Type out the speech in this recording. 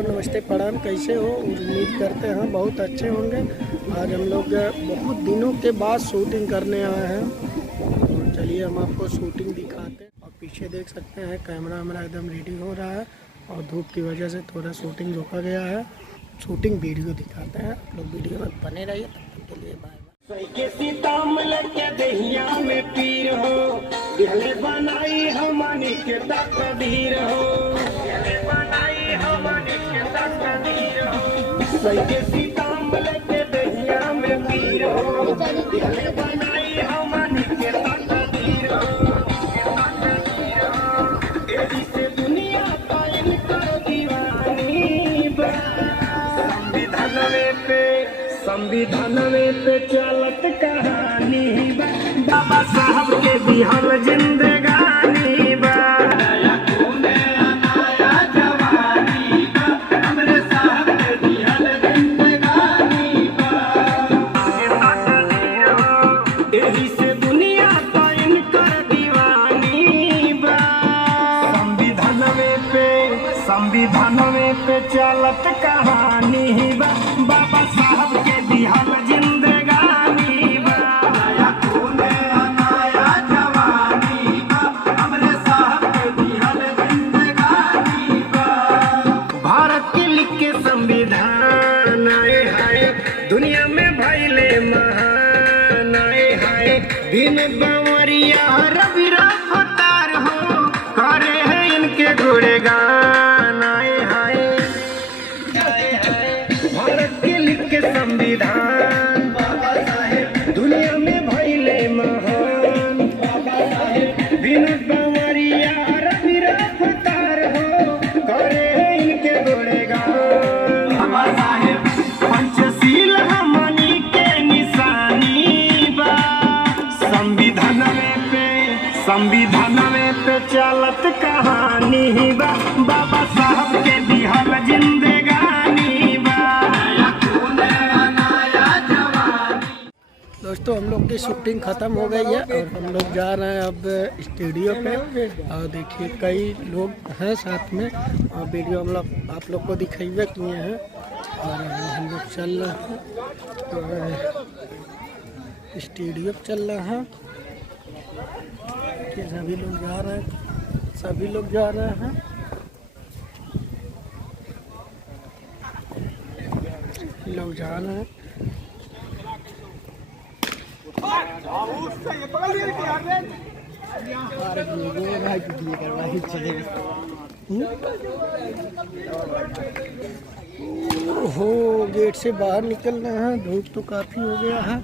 दोस्तों नमस्ते प्रणाम, कैसे हो? उम्मीद करते हैं बहुत अच्छे होंगे। आज हम लोग बहुत दिनों के बाद शूटिंग करने आए हैं, तो चलिए हम आपको शूटिंग दिखाते हैं। और पीछे देख सकते हैं कैमरा हमारा एकदम रेडी हो रहा है और धूप की वजह से थोड़ा शूटिंग रोका गया है। शूटिंग वीडियो दिखाते हैं, आप लोग वीडियो में बने रहिए। तब तक के लिए बाय। दहिया में पीर हो दिहले बनाई हमनी के तकदीर हो, बनाई हमनी के तकदीर हो। सैके सीतामल के दहिया में पीर हो दिहले बनाई हमनी के तकदीर हो। एही से दुनिया कायम कर दीवानी बा। संविधानवे पे चलत कहानी बा, बाबा साहब के बिहल जिंदगानी बा। नया खून नया जवानी बा, हमरे साहब के बिहल जिंदगानी बा। एही से दुनिया कायम कर दीवानी बा। संविधानवे पे चलत कहानी बा, बाबा साहब के बिहल जिंदगानी बा। नया खून नया जवानी बा, हमरे साहब के बिहल जिंदगानी बा। भारत के लिखे संविधान आए हाय, दुनिया में भइले महान आए हाय। दिन बावरिया रवि रफ्तार हो करे हैं इनके गुणगान आए हाय। भारत के लिखे संविधान बाबा साहेब दुनिया में भइले महान। बाबा साहेब विनोद बावरिया रवि रफ्तार हो करे हैं इनके गुणगान। बाबा साहेब पंचशील हमनी के निशानी बा। संविधानवे पे चलत कहानी बा, बाबा साहब के बिहल जिंदगानी बा। दोस्तों हम लोग की शूटिंग ख़त्म हो गई है और हम लोग जा रहे हैं अब स्टूडियो पे। और देखिए कई लोग हैं साथ में और वीडियो हम लोग आप लोग को दिखाइए किए हैं। और हम लोग चल रहे हैं तो स्टूडियो चल रहा है कि सभी लोग जा रहे हैं, सभी लोग जा रहे हैं। लोग जा रहे हैं। हो गेट से बाहर निकल रहे हैं, धूप तो काफ़ी हो गया है।